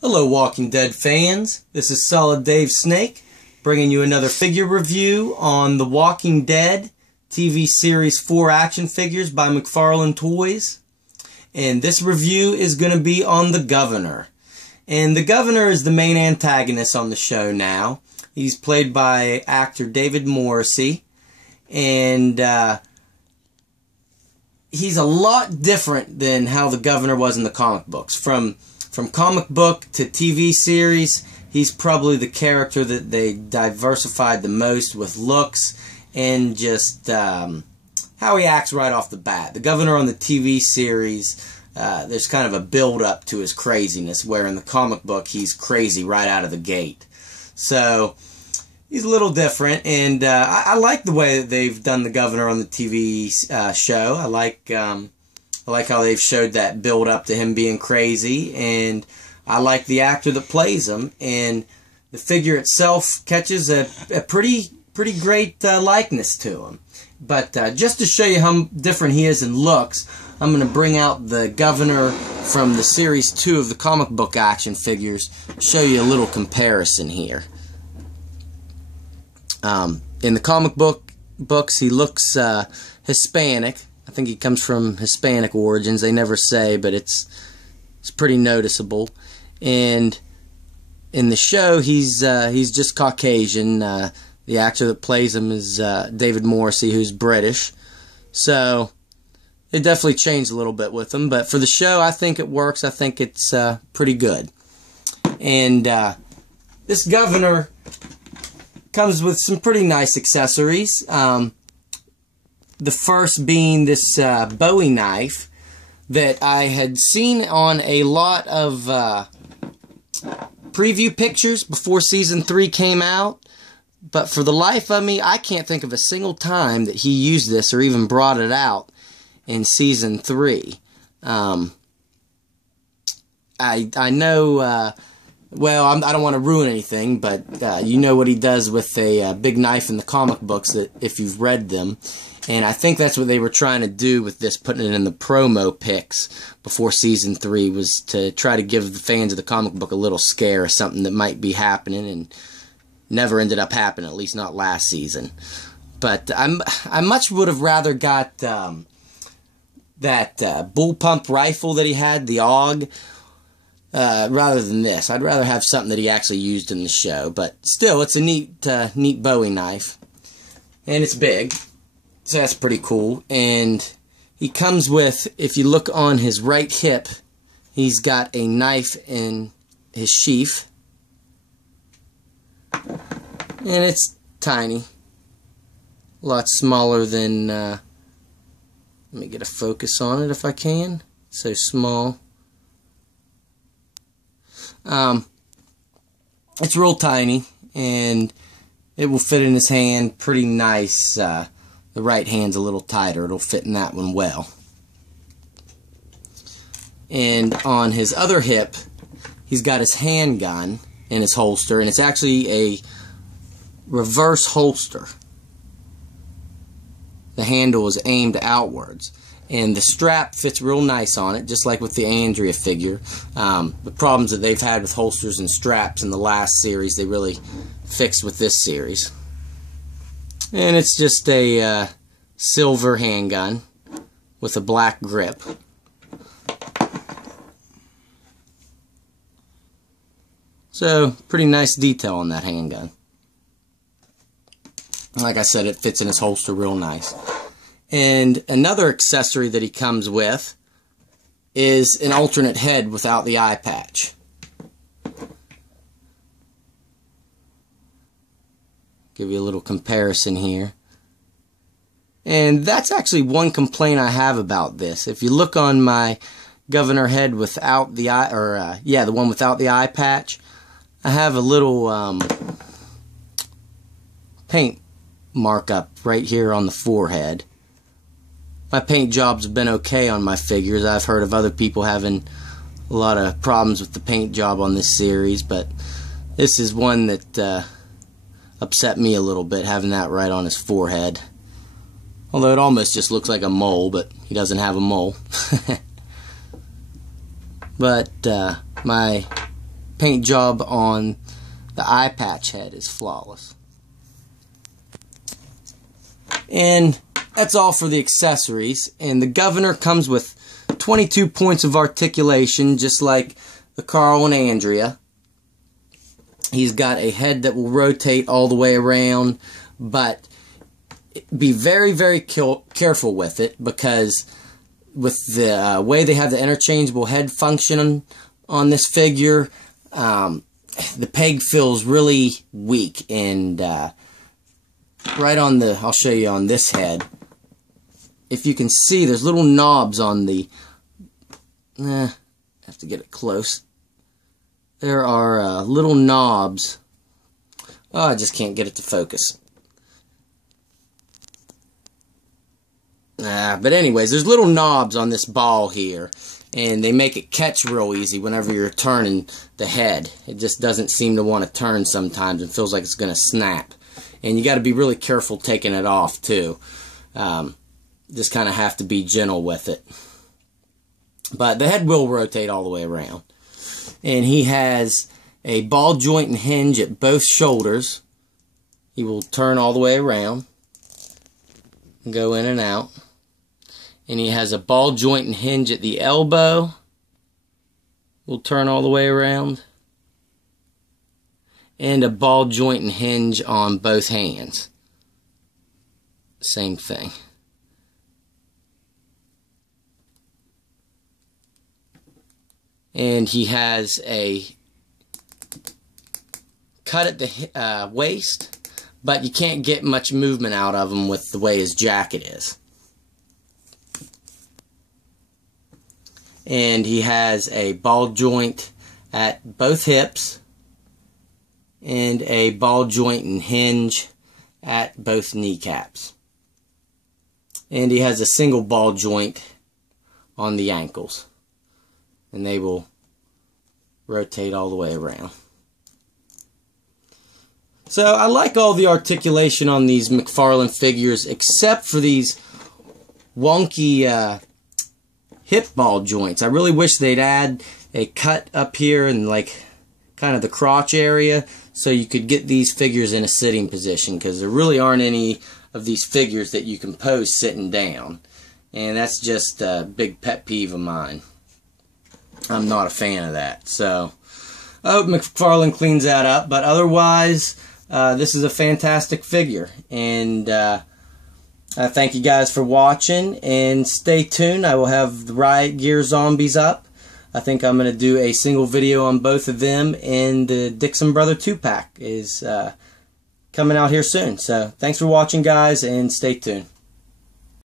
Hello Walking Dead fans, this is Solid Dave Snake bringing you another figure review on The Walking Dead TV Series 4 action figures by McFarlane Toys. And this review is going to be on the Governor. And the Governor is the main antagonist on the show now. He's played by actor David Morrissey. And he's a lot different than how the Governor was in the comic books. From comic book to TV series, he's probably the character that they diversified the most with looks and just how he acts right off the bat. The Governor on the TV series, there's kind of a build-up to his craziness, where in the comic book he's crazy right out of the gate. So he's a little different, and I like the way that they've done the Governor on the TV show. I like how they've showed that build up to him being crazy, and I like the actor that plays him, and the figure itself catches a pretty great likeness to him. But just to show you how different he is in looks, I'm going to bring out the Governor from the Series 2 of the comic book action figures, show you a little comparison here. In the comic books, he looks Hispanic. I think he comes from Hispanic origins. They never say, but it's pretty noticeable. And in the show, he's just Caucasian. The actor that plays him is David Morrissey, who's British. So it definitely changed a little bit with him. But for the show, I think it works. I think it's pretty good. And this Governor comes with some pretty nice accessories. The first being this Bowie knife that I had seen on a lot of preview pictures before Season 3 came out. But for the life of me, I can't think of a single time that he used this or even brought it out in Season 3. I know... well, I don't want to ruin anything, but you know what he does with a big knife in the comic books, that if you've read them. And I think that's what they were trying to do with this, putting it in the promo pics before Season 3, was to try to give the fans of the comic book a little scare of something that might be happening, and never ended up happening, at least not last season. But I much would have rather got that bullpup rifle that he had, the AUG, rather than this. I'd rather have something that he actually used in the show. But still, it's a neat Bowie knife. And it's big. So that's pretty cool. And he comes with, if you look on his right hip, he's got a knife in his sheath. And it's tiny. A lot smaller than, let me get a focus on it if I can. So small. It's real tiny, and it will fit in his hand pretty nice. The right hand's a little tighter. It'll fit in that one well. And on his other hip, he's got his handgun in his holster, and it's actually a reverse holster. The handle is aimed outwards, and the strap fits real nice on it, just like with the Andrea figure. The problems that they've had with holsters and straps in the last series, they really fixed with this series. And it's just a silver handgun with a black grip. So, pretty nice detail on that handgun. Like I said, it fits in his holster real nice. And another accessory that he comes with is an alternate head without the eye patch. Give you a little comparison here. And that's actually one complaint I have about this. If you look on my Governor head without the eye, or yeah, the one without the eye patch, I have a little paint markup right here on the forehead. My paint jobs have been okay on my figures. I've heard of other people having a lot of problems with the paint job on this series, but this is one that upset me a little bit, having that right on his forehead. Although it almost just looks like a mole, but he doesn't have a mole. But my paint job on the eye patch head is flawless. And that's all for the accessories. And the Governor comes with 22 points of articulation, just like the Carl and Andrea. He's got a head that will rotate all the way around, but be very, very careful with it, because with the way they have the interchangeable head function on this figure, the peg feels really weak. And right on the, I'll show you on this head, if you can see, there's little knobs on the, have to get it close. There are little knobs. Oh, I just can't get it to focus. But anyways, there's little knobs on this ball here, and they make it catch real easy whenever you're turning the head. It just doesn't seem to want to turn sometimes and feels like it's going to snap. And you got to be really careful taking it off too. Just kind of have to be gentle with it. But the head will rotate all the way around. And he has a ball joint and hinge at both shoulders. He will turn all the way around and go in and out. And he has a ball joint and hinge at the elbow. Will turn all the way around. And a ball joint and hinge on both hands. Same thing. And he has a cut at the waist, but you can't get much movement out of him with the way his jacket is. And he has a ball joint at both hips and a ball joint and hinge at both kneecaps. And he has a single ball joint on the ankles. And they will rotate all the way around. So I like all the articulation on these McFarlane figures, except for these wonky hip ball joints. I really wish they'd add a cut up here and like kind of the crotch area, so you could get these figures in a sitting position, because there really aren't any of these figures that you can pose sitting down. And that's just a big pet peeve of mine. I'm not a fan of that. So I hope McFarlane cleans that up. But otherwise, this is a fantastic figure. And I thank you guys for watching. And stay tuned. I will have the Riot Gear Zombies up. I think I'm going to do a single video on both of them. And the Dixon Brother 2-pack is coming out here soon. So thanks for watching, guys, and stay tuned.